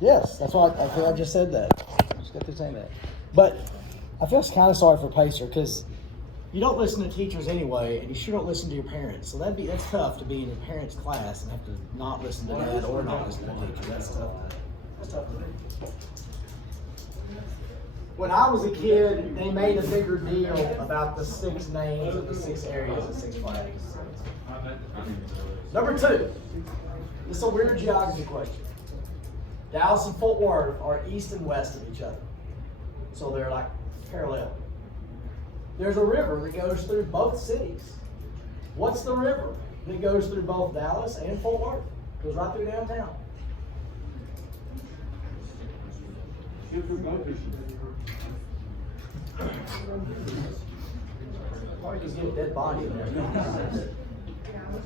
Yes, that's why I feel I just said that. Just got through saying that. But I feel kind of sorry for Pacer because you don't listen to teachers anyway, and you sure don't listen to your parents. So that's tough to be in your parents' class and have to not listen to dad or not listen to the teacher. That's tough. That's tough to do. When I was a kid, they made a bigger deal about the 6 names of the 6 areas of Six Flags. Number 2, this is a weird geography question. Dallas and Fort Worth are east and west of each other. So they're like parallel. There's a river that goes through both cities. What's the river that goes through both Dallas and Fort Worth? Goes right through downtown. Probably just get a dead body in there.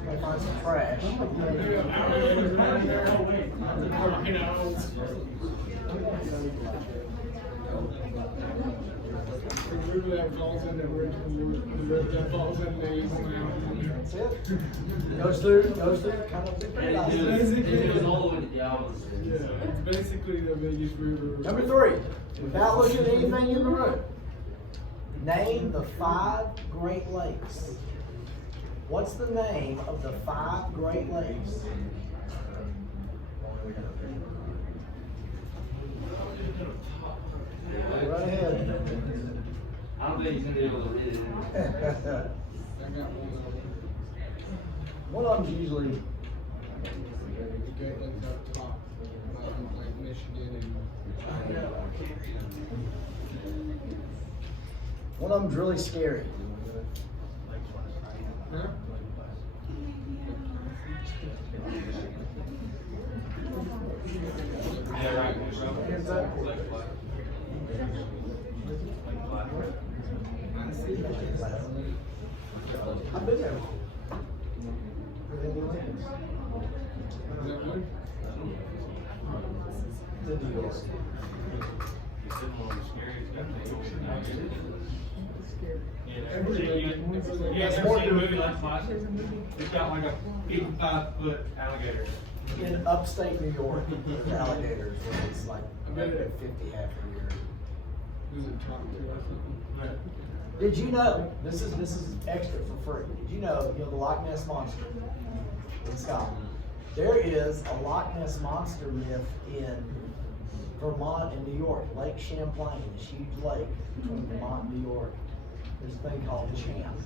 Might find some trash. That's it. Goes through kind of big paradise. It's basically the biggest river. Number 3, without looking at anything in the room, name the 5 Great Lakes. What's the name of the 5 Great Lakes? Go right ahead. I don't think he's gonna be able to read it. One of them's usually one of them's really scary. Yeah, right. Here's that. I've been there. To New York. You ever seen a movie like Spice? It's got like a 55-foot alligator. In upstate New York, the alligators, where it's like negative 50 half a year. Did you know, this is extra for free, did you know the Loch Ness Monster in Scotland? There is a Loch Ness Monster myth in Vermont and New York, Lake Champlain, this huge lake between Vermont and New York. There's a thing called the Champ.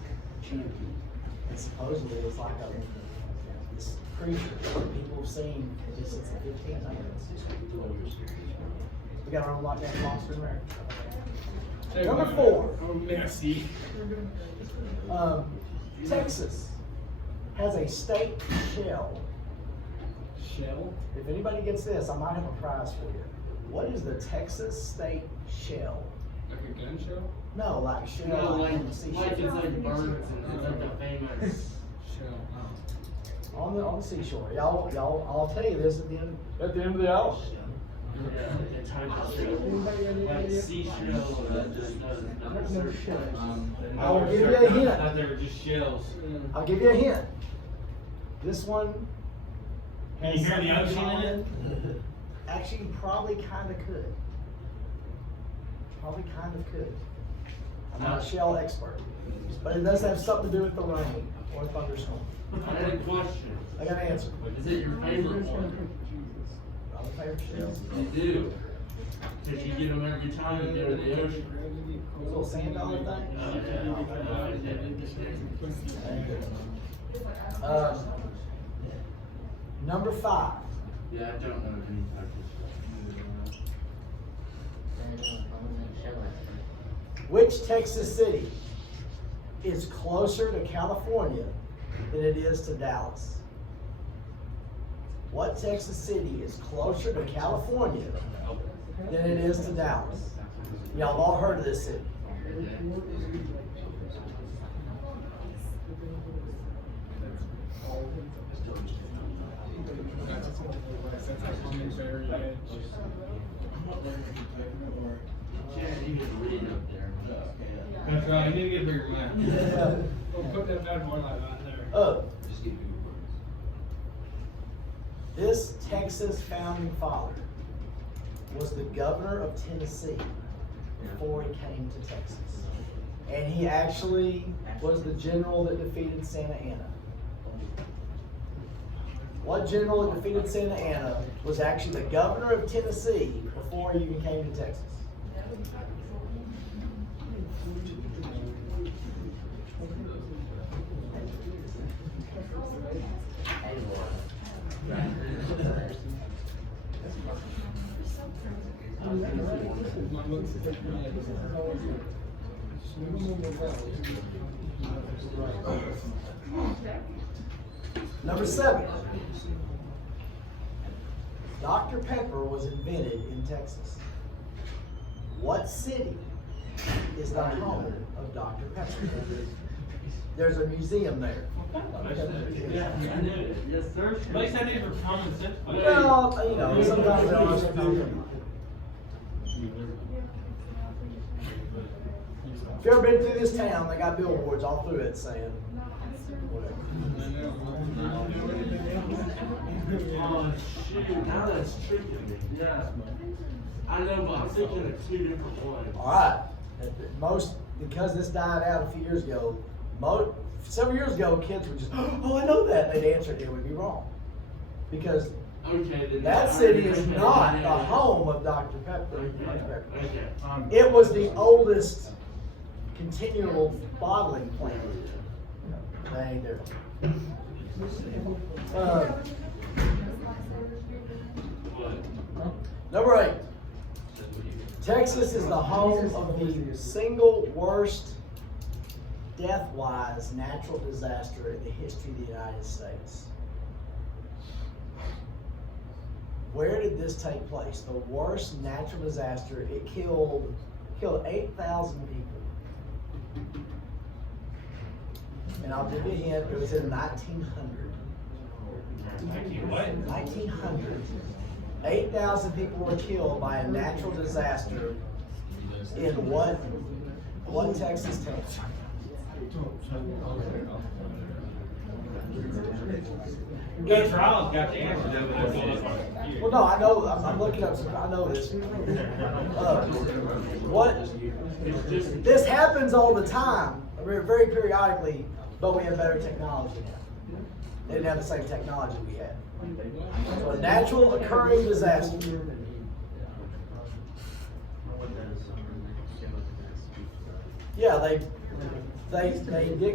And supposedly it's like this creature that people have seen since the 1500s. We got our own Loch Ness Monster in there. Number 4. Oh, messy. Texas has a state shell. Shell? If anybody gets this, I might have a prize for you. What is the Texas state shell? Like a gun shell? No, like a shell, You know, like like on the seashell. it's like birds and it's like the famous. Shell. On the seashore. Y'all, I'll tell you this at the end of the hour. Yeah, it's hard to show. Like seashell that just doesn't. I will give you a hint. I thought they were just shells. I'll give you a hint. This one. Can you hear the has ocean in it? Actually, you probably kind of could. Probably kind of could. I'm not a shell expert, but it does have something to do with the rain or thunderstorm. I had a question. I got an answer. Is it your favorite one? I'm a favorite shell. You do. Because you get them every time you go to the ocean. Little sand dollar thing. Number 5. Yeah, I don't know any type of Which Texas city is closer to California than it is to Dallas? What Texas city is closer to California than it is to Dallas? Y'all have all heard of this city. Chad, you can read up there. That's right, you need to get a bigger map. Yeah. We'll put that bad boy like that there. Oh, This Texas founding father was the governor of Tennessee before he came to Texas. And he actually was the general that defeated Santa Anna. What general that defeated Santa Anna was actually the governor of Tennessee before he even came to Texas? Number 7. Dr. Pepper was invented in Texas. What city is the home of Dr. Pepper? There's a museum there. Yeah, I knew it. Yes, sir. At least I did it for common sense. Well, you know, sometimes they are, sometimes they're not. If you ever been through this town, they got billboards all through it saying, whatever. Oh, shoot, now that's tricking me. Yeah. I know, but I'm thinking of 2 different ones. Alright, because this died out a few years ago, several years ago, kids would just, oh, I know that, and they'd answer it, it would be wrong. Because Okay, then. that city is not the home of Dr. Pepper. Okay. It was the oldest continual bottling plant. They ain't there. Number 8. Texas is the home of the single worst death-wise natural disaster in the history of the United States. Where did this take place? The worst natural disaster. It killed 8,000 people. And I'll give you a hint, it was in 1900. 1900. 8,000 people were killed by a natural disaster in what Texas town? Go to trials, got the answers over there. Well, no, I know, I'm looking up, I know this. This happens all the time, very periodically, but we have better technology now. They didn't have the same technology we had. So a natural occurring disaster. Yeah, they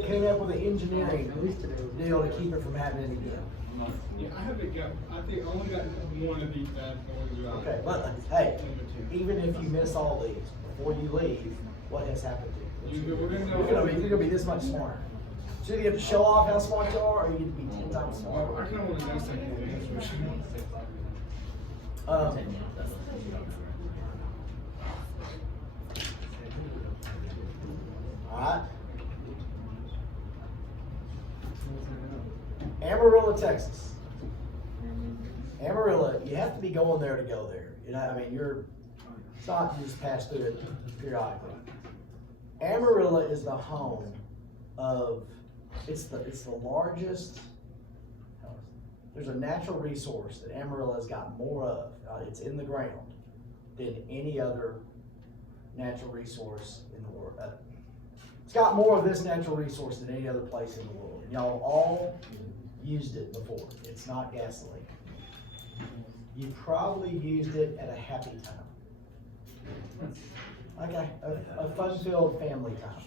came up with an engineering deal to keep it from happening again. Yeah, I think I only got one of these bad boys. Okay, but hey, even if you miss all these before you leave, what has happened to you? You're gonna be this much smarter. So you get to show off how smart you are, or you get to be 10 times smarter. I kind of want to know something. Alright. Amarillo, Texas. Amarillo, you have to be going there to go there. You know, I mean, it's not you just pass through it periodically. Amarillo is the home of, it's the largest, there's a natural resource that Amarillo has got more of, it's in the ground, than any other natural resource in the world. It's got more of this natural resource than any other place in the world. Y'all all used it before. It's not gasoline. You probably used it at a happy time. Like a fun-filled family time.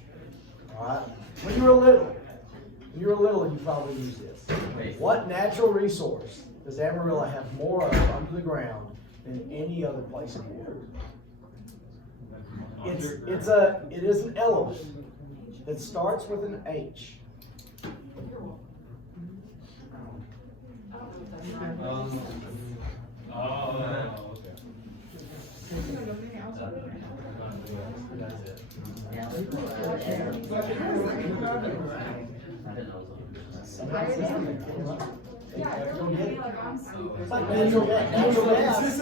Alright? When you were little, you probably used this. What natural resource does Amarillo have more of under the ground than any other place in the world? It is an element that starts with an H. It's like natural gas.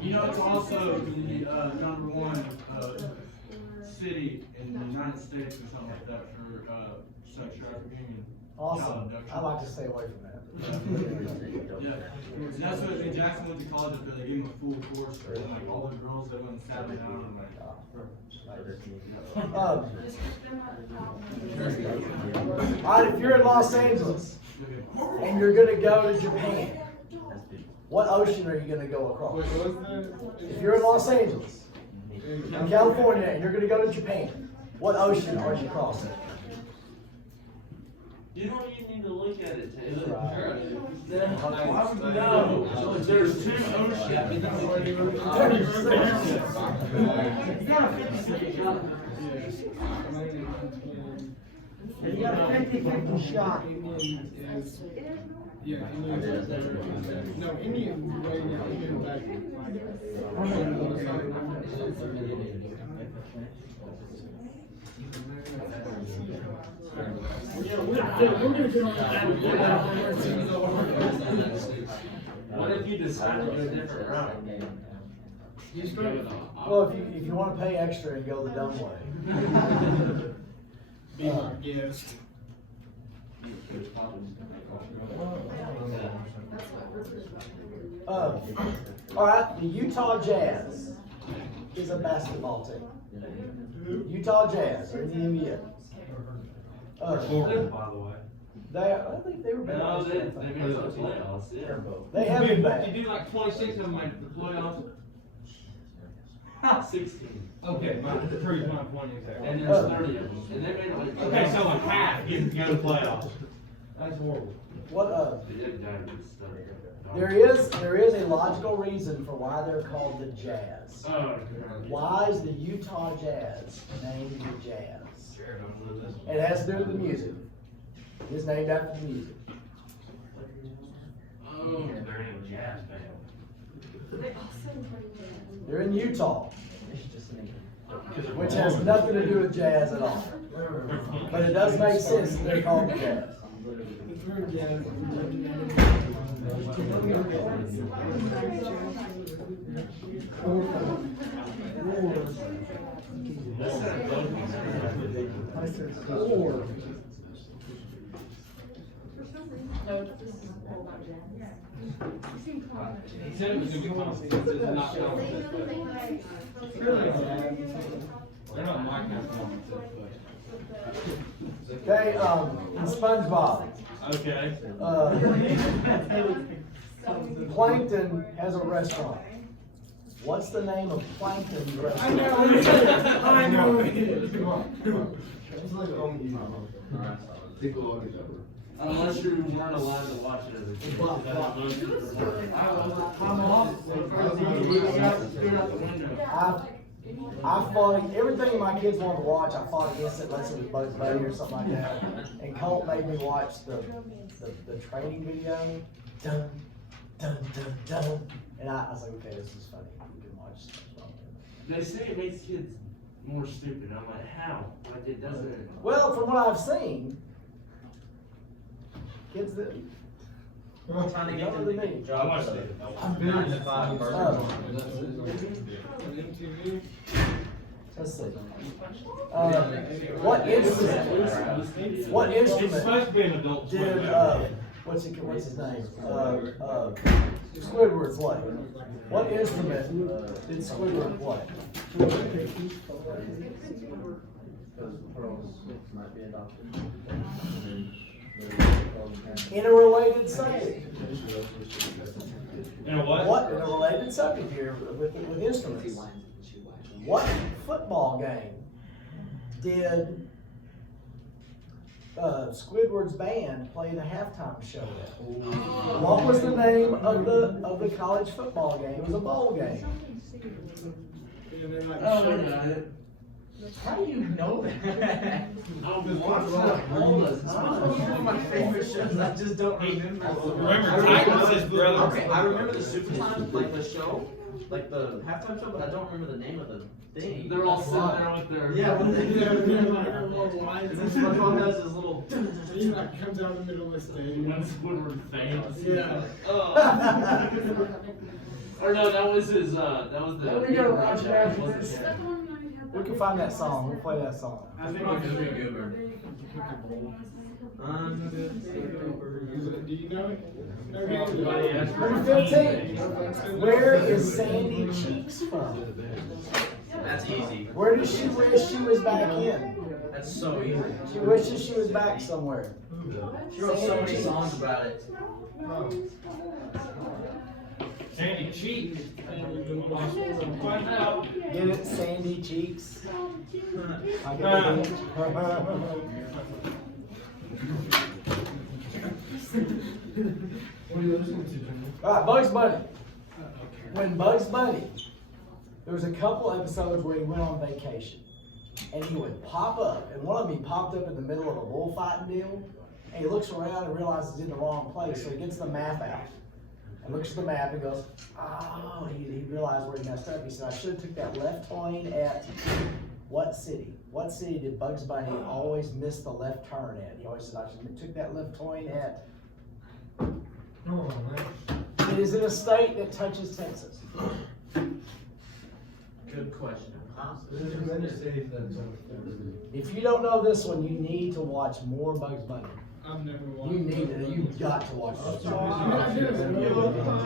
You know, it's also the number 1 city in the United States or something like that for sex trafficking and Awesome. I like to stay away from that. Yeah, and that's what, when Jackson went to college up there, they gave him a full course, and like all the girls that went and sat down and like. Alright, if you're in Los Angeles and you're gonna go to Japan, what ocean are you gonna go across? Wait, what's the? If you're in Los Angeles, in California, and you're gonna go to Japan, what ocean are you crossing? You don't even need to look at it, Taylor. Right. No, there's two oceans. You got a 50-50 shot. Yeah, Indian. No, Indian way now, Indian back. What if you decide to go a different route? Well, if you wanna pay extra and go the dumb way. Be my guest. Alright, the Utah Jazz is a basketball team. Utah Jazz, or in the NBA. By the way. I think they were better. No, they made the playoffs, yeah. They have been bad. You do like 26 of them make the playoffs. 16. Okay, my prove my point is there. And there's 30 of them. And they made like. Okay, so like half get to go to the playoffs. That's horrible. What, They didn't die with stuff. there is a logical reason for why they're called the Jazz. Oh, Why is the Utah Jazz named the Jazz? It has to do with the music. It's named after the music. oh, they're in a jazz band. They're in Utah, which has nothing to do with jazz at all. But it does make sense that they're called the Jazz. That's not He said it was gonna be complicated, it's not complicated. They're not my kind of complicated, Okay, SpongeBob. Okay. Plankton has a restaurant. What's the name of Plankton's restaurant? I know it is. Come on, come on. Unless you weren't allowed to watch it as a kid. I'm off. I fought everything my kids wanted to watch. I fought against it unless it was Bugs Bunny or something like that. And Colt made me watch the training video. Dun dun dun dun. And I was like, okay, this is funny. We can watch SpongeBob. They say it makes kids more stupid. I'm like, how? Like it doesn't. Well, from what I've seen, kids that Trying to get younger than me. I watched it. I'm building the five Let's see. What instrument? What It's instrument supposed to be an adult swim. did what's his name? Squidward play. What instrument did Squidward play? In a related subject. You know what? What in a related subject here with instruments? What football game did Squidward's band play the halftime show at? What was the name of the college football game? It was a bowl game. Oh, I got it. How do you know that? I'm watching that all the It's one time. of my favorite shows. I just don't remember. Remember Titans, his brother. Okay, I remember the Supertime, like the show, like the halftime show, but I don't remember the name of the thing. They're all sitting there with their. Yeah, when they Why is SpongeBob has his little. He like comes out in the middle of the stadium. When Squidward faints. Yeah. Or no, that was his. That was the. There we go, Roger. Wasn't it? We can find that song. We'll play that song. I think it's Goober. Do you know it? Number 15. Where is Sandy Cheeks from? That's easy. Where does she wish she was back in? That's so easy. She wishes she was back somewhere. She wrote so many songs about it. Sandy Cheek. Get it, Sandy Cheeks? I get it. What are you listening to, Jimmy? Alright, Bugs Bunny. When Bugs Bunny, there was a couple episodes where he went on vacation. And he would pop up, and one of them he popped up in the middle of a bullfighting deal. And he looks around and realizes he's in the wrong place, so he gets the map out. And looks at the map and goes, oh, he realized where he messed up. He said, I should have took that left turn at what city? What city did Bugs Bunny always miss the left turn at? He always said, I should have took that left turn at. Oh, man. It is in a state that touches Texas. Good question. There's many states that's If you don't know this one, you need to watch more Bugs Bunny. I've never watched. You need it. You've got to watch Bugs You're Bunny.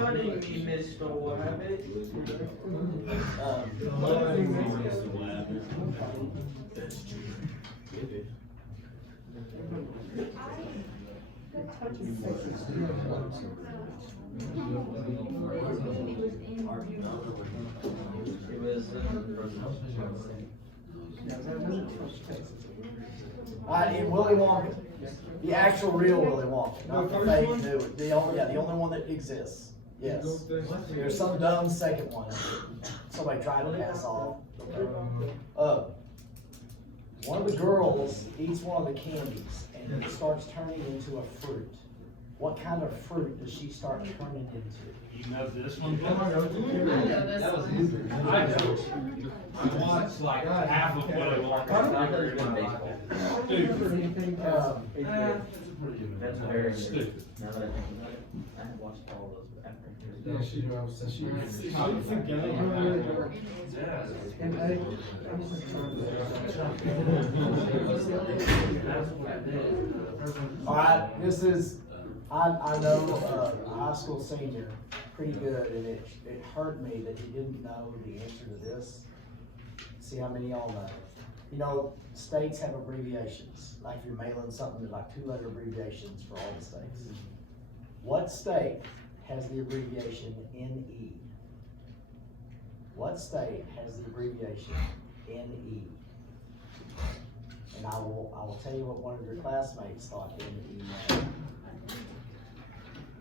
funny, me, Mr. Rabbit. It was In Willy Wonka, the actual real Willy Wonka, not the fake new. The only one that exists. Yes. There's some dumb second one. Somebody tried to pass off. One of the girls eats one of the candies and it starts turning into a fruit. What kind of fruit does she start turning into? You know this one? that was easy. I know. I watched like half of what I want. Dude. That's very Stupid. Now that I think about it, I have watched all those after. Yeah, she knows that she. How do you think Alright, this is, I know a high school senior pretty good, and it hurt me that he didn't know the answer to this. See how many y'all know. You know, states have abbreviations, like if you're mailing something, there's like 2-letter abbreviations for all the states. What state has the abbreviation NE? What state has the abbreviation NE? And I will tell you what one of your classmates thought NE meant.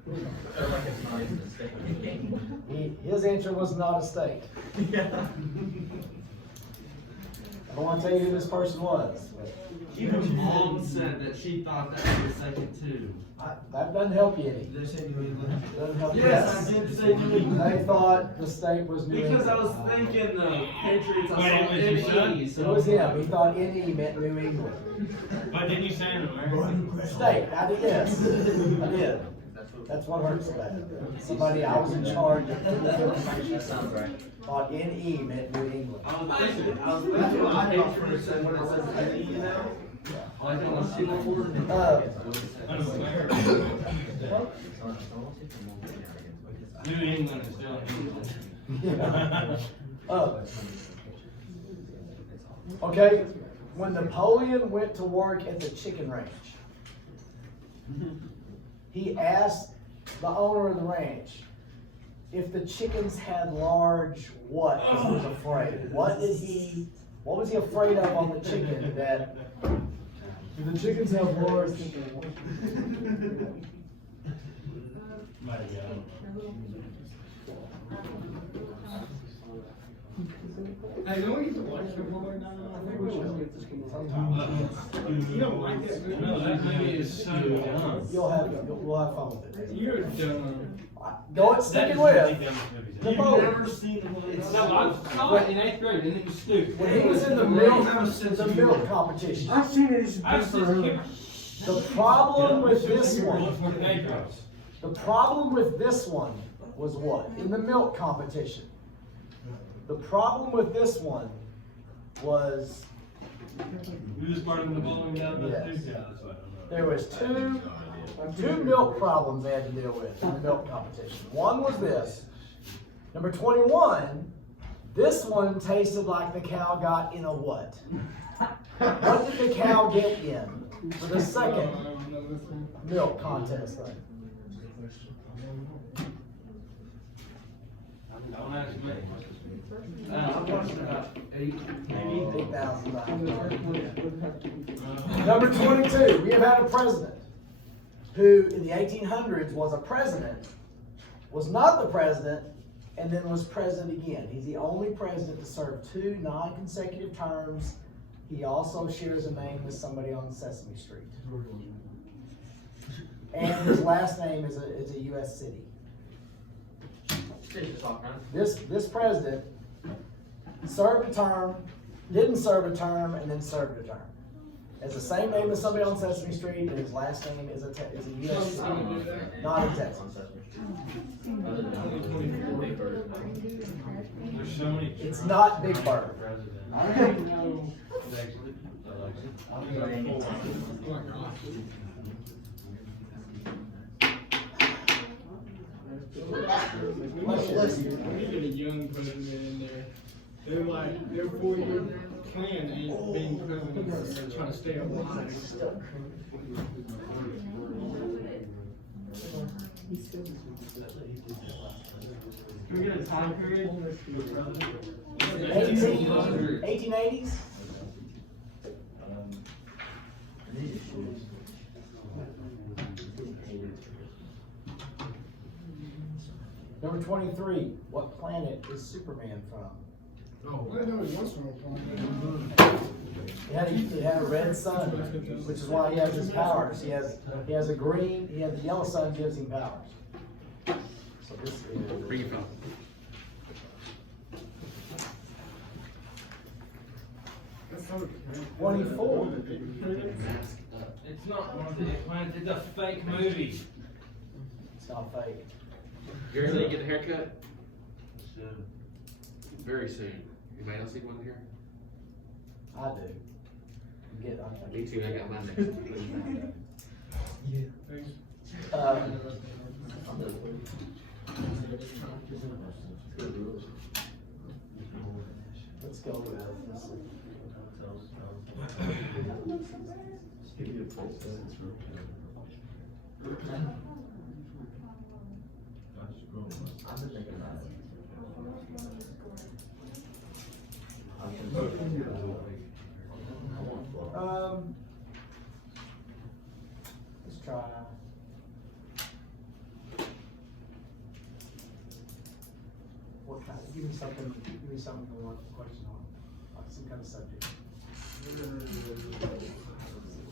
Like it's not even a state. His answer was not a state. Yeah. I don't want to tell you who this person was, but Even mom said that she thought that was the second too. that doesn't help you any. They say New England. Doesn't help you. Yes, I did say New England. They thought the state was New Because I England. was thinking the Patriots, I Wait, saw was your son? NE, It so. was him. He thought NE meant New England. But didn't you say an American? State, I did, yes. I did. That's what hurts about it. Somebody I was in charge of information Sounds right. thought NE meant New England. I was thinking what I thought for a second when it says NE now. Like on a single word. New England is still England. Okay, when Napoleon went to work at the chicken ranch, he asked the owner of the ranch if the chickens had large what, 'cause he was afraid. What was he afraid of on the chicken that, do the chickens have large? I know you can watch the movie now. I think we should. You don't like that movie? No, that movie is so dumb. We'll have fun with it. You're dumb. Go and stick it with. You've Napoleon. never seen the one. No, I saw it in 8th grade and it was stupid. When he was in the milk competition. I've seen it, it's I've been seen forever. The problem with this one, Negros. the problem with this one was what? In the milk competition. The problem with this one was, We just started the bowling down there too. Yes. Yeah, that's what I know. there was two milk problems they had to deal with in the milk competition. One was this. Number 21, this one tasted like the cow got in a what? What did the cow get in for the second milk contest thing? Don't ask me. I've watched about 8, maybe. $8,000. Number 22, we have had a president who in the 1800s was a president, was not the president, and then was president again. He's the only president to serve 2 non-consecutive terms. He also shares a name with somebody on Sesame Street. And his last name is a U.S. city. This president served a term, didn't serve a term, and then served a term. Has the same name as somebody on Sesame Street, and his last name is a U.S. city, not in Texas. There's so many. It's not Big Bird. I don't even know. I'm gonna go We get a young president in there. They're like, their 4-year plan ain't being president, they're trying to stay alive. Can we get a time period? 1880s? Number 23, what planet is Superman from? Oh, I know he was from a planet. It had a red sun, which is why he has his powers. He has a green, the yellow sun gives him powers. So this is. Bring it up. That's how- 24. It's not one of the planets, it's a fake movie. It's not fake. You're gonna get a haircut? Very soon. Anybody else need one here? I do. Me too, I got mine next week. Let's go with this. I've been thinking about it. Let's try. What kind? Give me something to want a question on, like some kind of subject.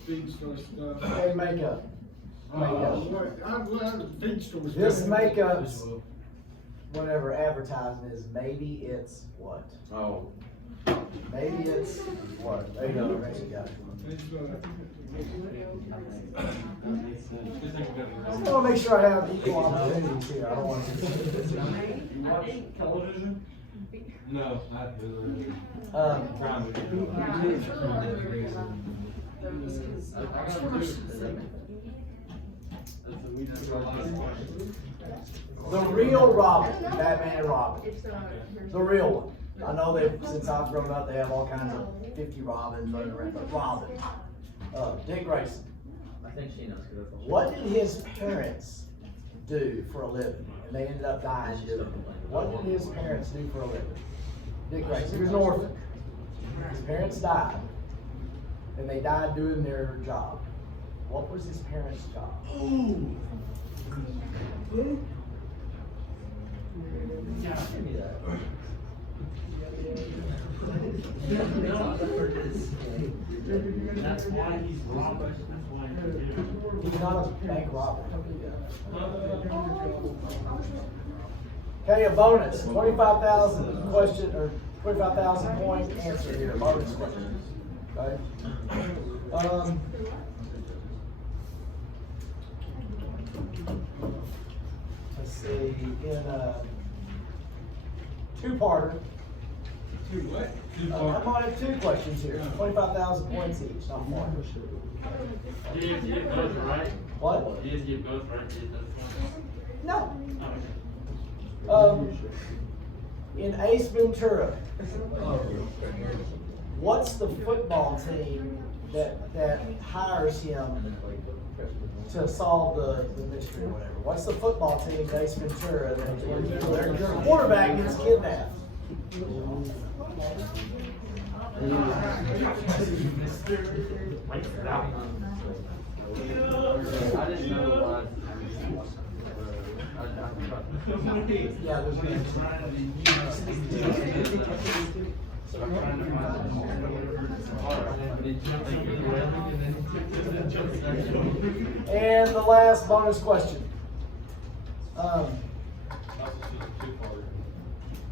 Feed store stuff. Hey, makeup. Feed stores. This makeup's whatever advertisement is, maybe it's what? Oh. Maybe it's what? There you go, there you go. I just wanna make sure I have equal opportunities here, I don't want to. Television? No, not really. The real Robin, Batman and Robin. The real one. I know that since I've grown up, they have all kinds of 50 Robins running around, but Robin. Dick Grayson. I think she knows. 'Cause that's all she What knows. did his parents do for a living? And they ended up dying doing it. What did his parents do for a living? Dick Grayson, he was an orphan. His parents died, and they died doing their job. What was his parents' job? Yeah, give me that. That's why he's Robin. That's why he's He's not a bank robber. Okay, a bonus, 25,000 question, or 25,000 point answer here, bonus question. Okay? Let's see, in a two-parter, Two what? I might have two questions here, 25,000 points each, not one. You just get both, right? What? You just get both, right? It doesn't- No. Oh, okay. In Ace Ventura, what's the football team that hires him to solve the mystery or whatever? What's the football team in Ace Ventura that their quarterback gets kidnapped? I didn't know what. Yeah, there's And the last bonus question. Well,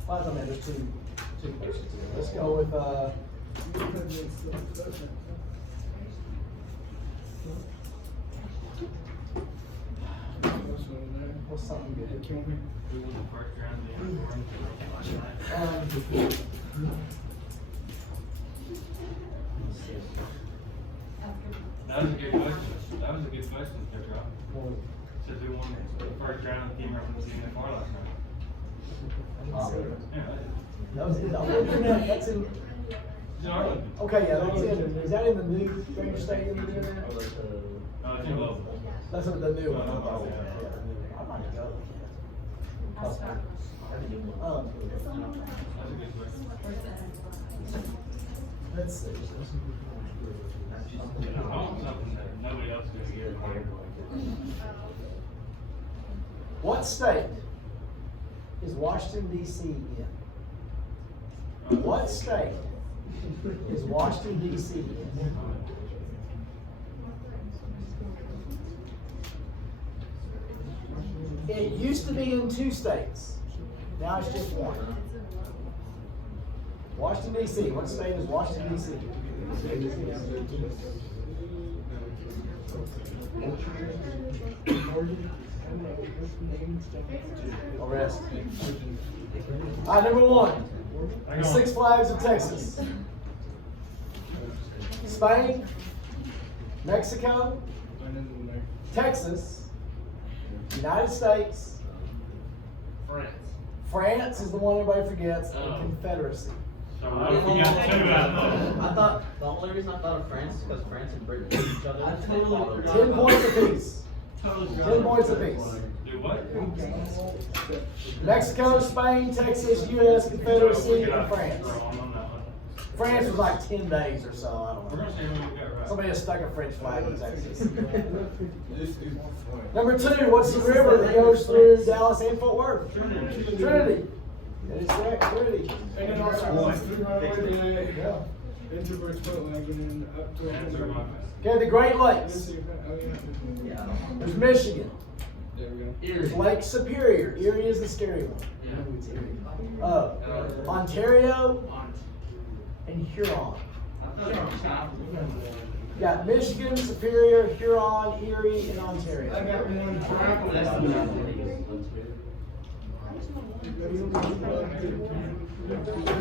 I mean, there's two questions here. Let's go with, what's something good? Kill me. Who won the first round of the That was a good question. That was a good question, Coach Rob. Says who won the first round of the team representing the car last night. Yeah, That was, that's in, it's in Arlington. okay, yeah, that's in, is that in the new Ranger Stadium? they're doing that? No, it's in Louisville. That's what the new one. Oh, I might go. That's a good question. Let's see. Oh, something that nobody else could get. What state is Washington DC in? What state is Washington DC in? It used to be in 2 states. Now it's just 1. Washington DC. What state is Washington DC? Arrest. Alright, number 1. The Six Flags of Texas. Spain, Mexico, Texas, United States, France. France is the one everybody forgets, Oh. and Confederacy. So we got 2 out of those. I thought, the only reason I thought of France is because France and Britain hate each other. I totally forgot. 10 points apiece. 10 points apiece. Do what? Mexico, Spain, Texas, US, Confederacy, We're and gonna France. throw one on that one. France was like 10 days or so, I We're don't gonna know. see who we got right. Somebody has stuck a French flag in Texas. Number 2, what's the river that goes through Dallas and Fort Worth? Trinity. That is correct, Trinity. And then also, like, through my way, Yeah. into Bridgeport, like, and then up to. Answer my- Okay, the Great Lakes. Oh, yeah. Yeah. There's Michigan. There we go. There's Lake Superior. Erie is the scary one. Ontario and Huron. Got Michigan, Superior, Huron, Erie, and Ontario. I got one travel.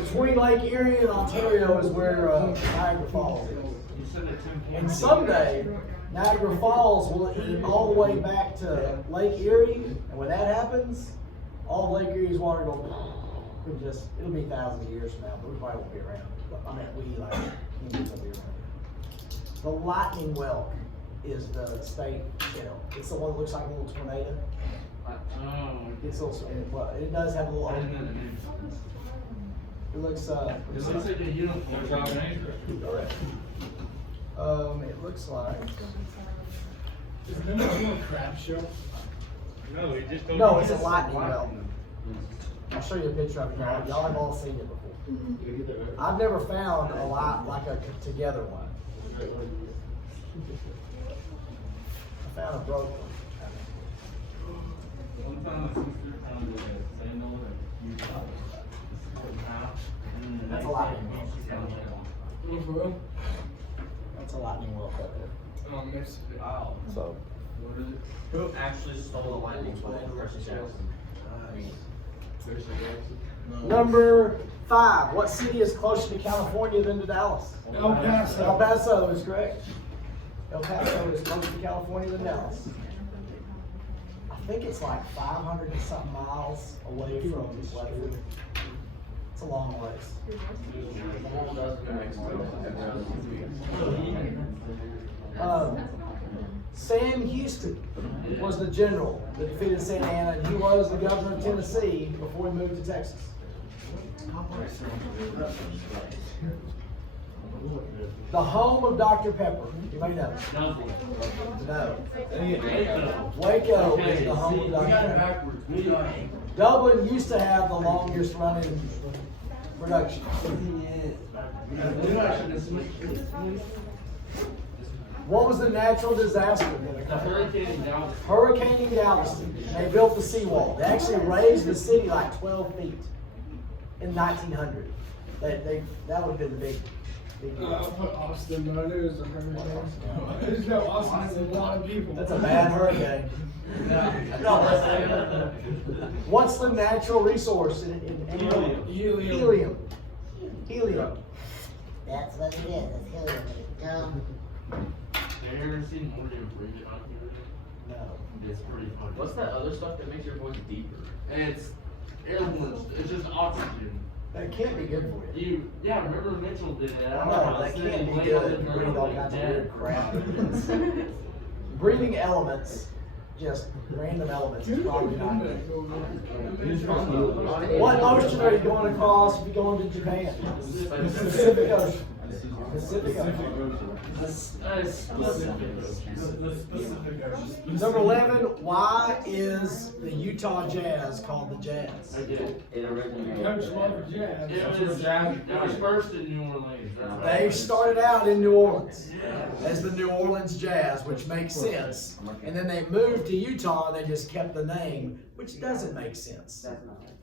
Between Lake Erie and Ontario is where Niagara Falls is. You said that 10 And points. someday, Niagara Falls will eat all the way back to Lake Erie, and when that happens, all of Lake Erie's water will it'll be thousands of years from now, but we probably won't be around. But, I mean, humans will be around. The lightning whelk is the state shell. It's the one that looks like a little tornado. Oh. It's also, well, it does have a little, I didn't know the name. it looks, It looks like a uniform. Coach Rob, name? it looks like, Isn't that a crab show? No, he just told no, me it's a this. lightning whelk. I'll show you a picture of it, y'all have all seen it before. I've never found a lot like a together one. I found a broke one. One time my sister found a sandal that you thought was That's a lightning whelk. Oh, for real? That's a lightning whelk right there. Oh, Mississippi. Wow. So, Who actually stole the lightning bolt from Percy Jackson? Number 5, what city is closer to California than to Dallas? El Paso. El Paso is correct. El Paso is closer to California than Dallas. I think it's like 500 and something miles away from Weatherford. It's a long ways. Sam Houston was the general that defeated Santa Anna, and he was the governor of Tennessee before he moved to Texas. The home of Dr. Pepper. You may know. No. Waco is the home of Dr. Pepper. Dublin used to have the longest running production. What was the natural disaster that occurred? Hurricane Galveston. They built the seawall. They actually raised the city like 12 feet in 1900. That would have been the big deal. I'll put Austin, but there's a hurricane. There's no Austin, there's a lot of people. That's a bad hurricane. What's the natural resource in helium? Helium. That's what it is, it's helium. Have you ever seen Morty and Bridget on here? No. It's pretty funny. What's that other stuff that makes your voice deeper? It's air horns. It's just oxygen. That can't be good for you. Yeah, remember Mitchell did it. I don't know No, how that it's can't be laid good. on the Breathe all like kinds of that. weird crap. Breathing elements, just random elements, is probably not good. What ocean are you going across if you're going to Japan? Pacific Ocean. Pacific Ocean. Number 11, why is the Utah Jazz called the Jazz? Coach loved jazz. It was first in New Orleans. That's right. They started out in New Orleans as the New Orleans Jazz, which makes sense. And then they moved to Utah and they just kept the name, which doesn't make sense.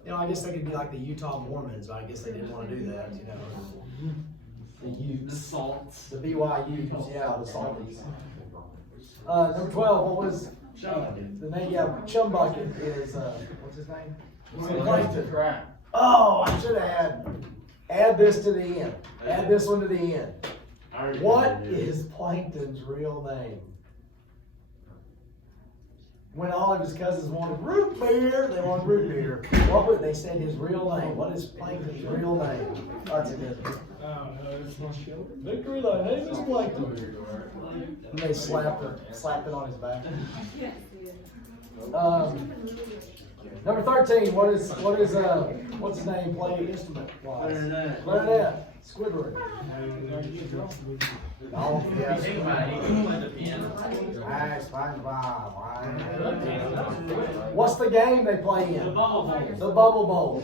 You know, I guess they could be like the Utah Mormons, but I guess they didn't want to do that, you know. The The Utes, salts. the BYUs, yeah, the Salties. Number 12, what was the name? Yeah, Chum Bucket is, what's his name? Plankton. Oh, I should have add this to the end. Add this one to the end. What is Plankton's real name? When all of his cousins wanted root beer, they wanted root beer. What would they said his real name? What is Plankton's real name? That's a good one. Victory, thy name is Plankton. And they slapped it on his back. Number 13, what's his name? Play instrument wise. Clarinet. Squidward. Oh, yes. Think about it, he can play the piano. What's the game they play in? The Bubble Bowl. The Bubble Bowl.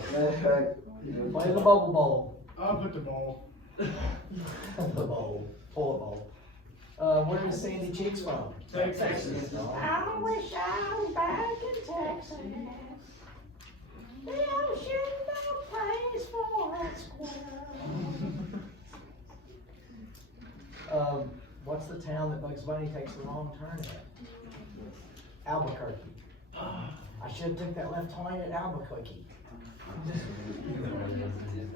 Play the Bubble Bowl. I'll put the ball. The bowl. Pull a bowl. Where is Sandy Cheeks from? Texas. No. I wish I was back in Texas. The ocean, no place for a squirrel. What's the town that Bugs Bunny takes the wrong turn at? Albuquerque. I should have took that left turn at Albuquerque.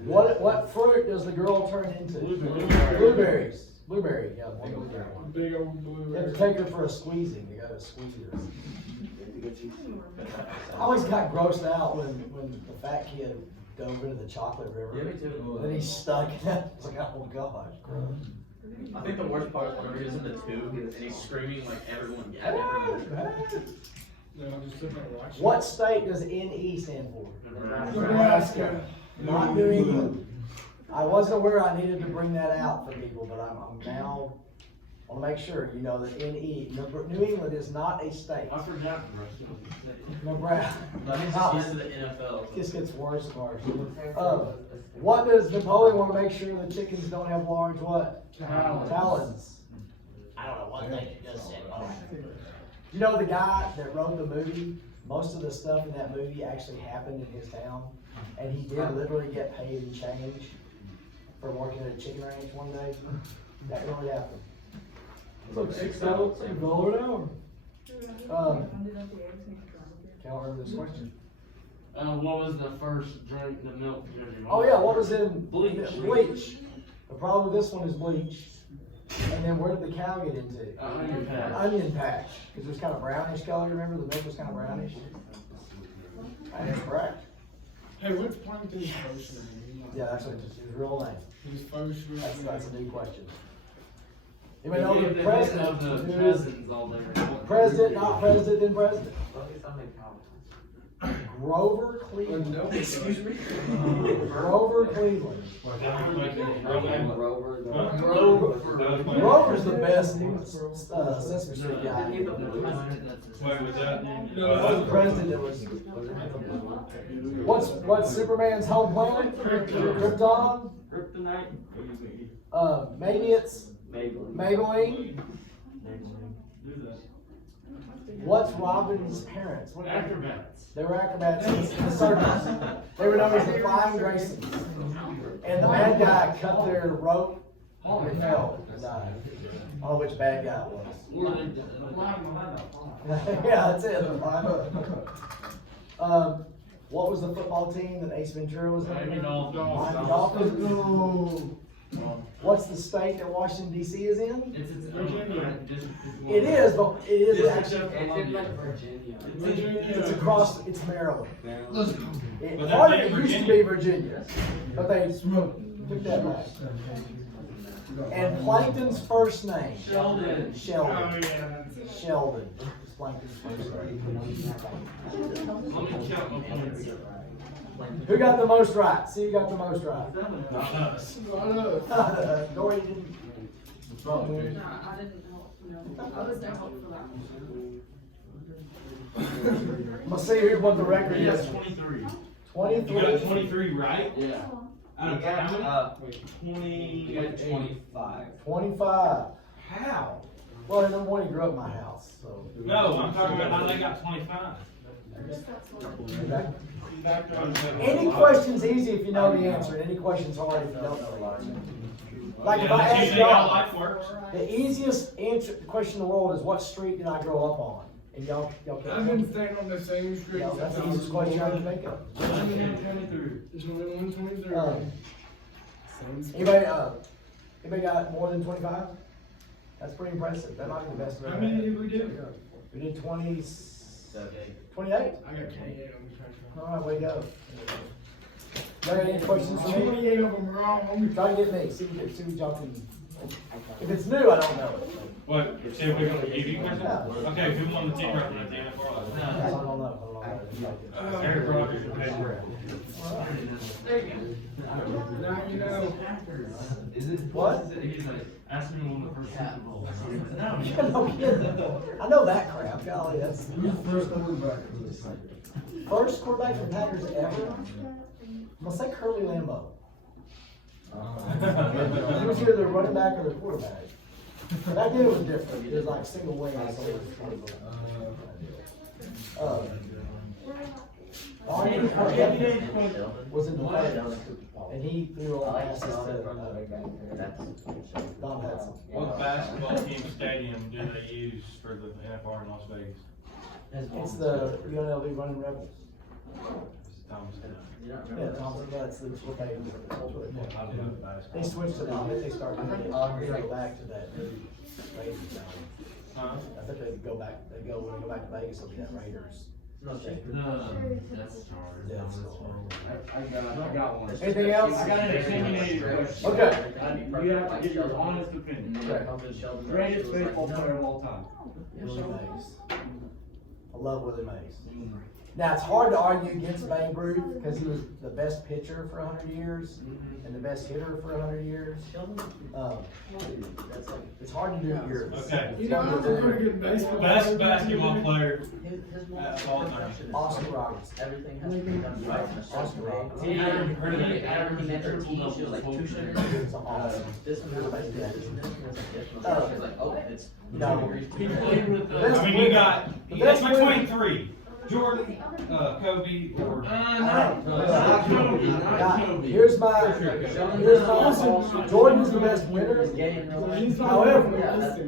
What fruit does the girl turn into? Blueberries. Blueberry, yeah. Blueberry. Big old You blue. have to take her for a squeezing. You gotta squeeze her. I always got grossed out when the fat kid dove into the chocolate river. Yeah, me too. Then he's stuck in it. It's like, oh gosh, gross. I think the worst part is whenever he's in the tube and he's screaming like everyone Ah, gathered. ah. Then I'll just sit there and watch. What state does NE stand for? Nebraska. Not New England. I wasn't aware I needed to bring that out for people, but I'm now, I want to make sure you know that NE, New England is not a state. I forgot. Nebraska. That means he's used to the NFL. This gets worse and worse. What does Napoleon want to make sure the chickens don't have large what? Talons. I don't know what they just said. You know the guy that wrote the movie? Most of the stuff in that movie actually happened in his town, and he did literally get paid in change for working at a chicken ranch one day. That really happened. It's like $6 an hour. Can't remember this question. What was the first drink, the milk drink? Oh yeah, what was in Bleach. Bleach. The problem with this one is bleach. And then where did the cow get into? Onion patch. Onion patch, because it was kind of brownish color, remember? The milk was kind of brownish. That is correct. Hey, what's Plankton's first name? Yeah, that's what his real name. His first name. That's a new question. We Anybody know gave the the hint president? of the Who is cousins all there. president, not president, then president? Grover Cleveland. Excuse me? Grover Cleveland. Grover's the best Sesame Street guy. Wait, was that? Who's the president that was? What's Superman's home planet? Krypton? Kryptonite? Maybe it's Maybelline. What's Robin's parents? What Acrobats. They were acrobats in the circus. They were known as the Flying Graysons. And the bad guy cut their rope and they fell and died. I don't know which bad guy it was. Yeah, that's it. What was the football team that Ace Ventura was in? Miami Dolphins. Miami Dolphins. Ooh. What's the state that Washington DC is in? It's Virginia. It is, but it is District actually. of Columbia. It's across. It's Maryland. Let's go. Was Part of that it in used to be Virginia, but they took that back. And Plankton's first name. Sheldon. Oh, Sheldon. yeah. Sheldon. It's Plankton's first name. Let me count my points. Who got the most right? See, who got the most right? Dory didn't. No, I didn't help, no, I was no help for that. Let's see who won the record. Yes, Yes, 23. You got 23. 23 right? Yeah. Out of how many? 25. 25. How? Well, number one, he grew up in my house, so. No, I'm talking about how they got 25. Any question's easy if you know the answer, and any question's hard if you don't know the answer. Like if I That's ask usually how y'all, life works. the easiest question in the world is what street did I grow up on? And y'all I've can't. been staying on the same street. Y'all, that's the easiest question I can think of. There's only 123. Anybody got more than 25? That's pretty impressive. That might be the best. I've How ever many had. did we do? We did 28? I got 28 on the track. All right, way to go. Larry, any questions for me? 28 of them wrong. Try to get me, see if y'all can. If it's new, I don't know it. What? See if we're gonna give you questions? Okay, who won the team record at the NFL? I don't know. Eric Rogers and Peyton Barrett. Now you know. What? He's like, ask me when the first Super Bowl. No kidding. I know that crap, golly, that's. First quarterback for the Packers ever? I'm gonna say Curly Lambeau. He was either the running back or the quarterback. That deal was different, it was like single wing. Arnie Arquette was in the Packers, and he threw all passes to Don Hudson. What basketball team stadium do they use for the NFL in Las Vegas? It's the UNLV Running Rebels. Thomas. Yeah, Thompson, that's what they. I love basketball. They switched it on, they started doing it, they go back to that Raiders thing. Huh? I think they go back, when they go back to Vegas, it'll be that Raiders. No, that's hard. Yeah, so- I got one. Anything else? I got an opinionated question. Okay. You have to give your honest opinion. Okay. Greatest baseball player of all time. Willie Mays. I love Willie Mays. Now, it's hard to argue against Babe Ruth, because he was the best pitcher for 100 years, and the best hitter for 100 years. It's hard to do it yours. Okay. You know, that's a pretty good baseball. Best basketball player of all time. Oscar Robertson. Everything has to be done right. Oscar Robertson. He heard of it. Everything that her team, she was like 2 sugars. It's awesome. This one was like this, and this one was like this. She was like, oh, it's No. 2 degrees. He played with I mean, you got, The that's best my winner. 23. Jordan, Kobe, or? Not Kobe, not Now, Kobe. here's my, Jordan's the best winner.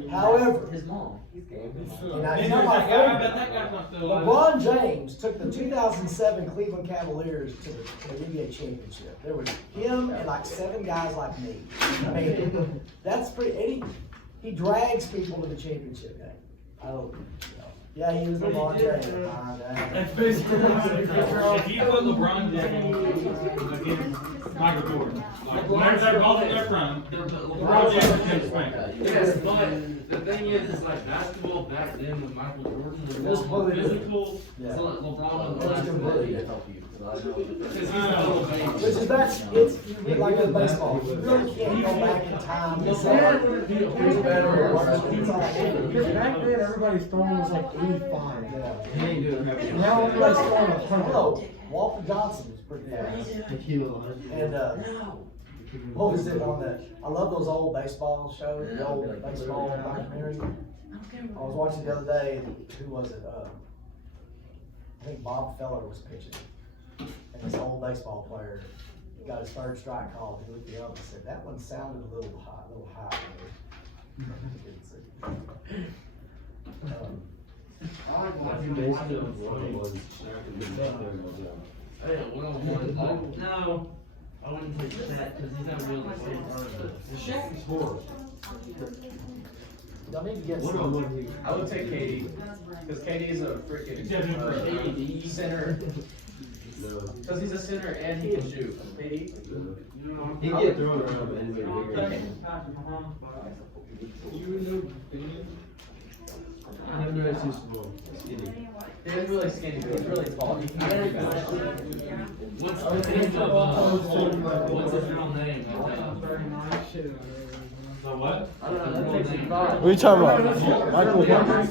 However, His mom. and I, And you know my I bet favorite, that guy's not still alive. LeBron James took the 2007 Cleveland Cavaliers to the NBA championship. There was him and like 7 guys like me. I mean, that's pretty, he drags people to the championship game. I don't, yeah, he was LeBron James. That's basically if you put LeBron James against Michael Jordan, like whenever they're both in their prime, LeBron James takes Spank. Yes, but the thing is like basketball back then with Michael Jordan was a This lot more bully- physical. Yeah. So like LeBron was Let's less do bully. bully. Because he's a little baby. Which is, it's like in baseball, you really can't go back in time and say, who's better or worse. It's all- Because back then, everybody's throwing was like 85. Yeah. Now everybody's throwing 100. Hello, Walter Johnson was pretty fast. And, what was it on the, I love those old baseball shows, the old baseball documentaries. I was watching the other day, and who was it, I think Bob Feller was pitching. And this old baseball player got his third strike called, he looked me up and said, that one sounded a little high. Hey, 101, like, no, I wouldn't take Shaq because he's not real Shaq is horrible. Y'all need to get some. I would take Katie, because Katie is a freaking KD. center. Because he's a center and he can shoot. Katie? He get thrown around, but he's You know, Ben? I never know too small. Skinny. He's really skinny, but he's really tall. He can carry balance. What's the name of, what's his real name? Shit out of So what? I don't know, that's his name. are you talking about? Michael Josh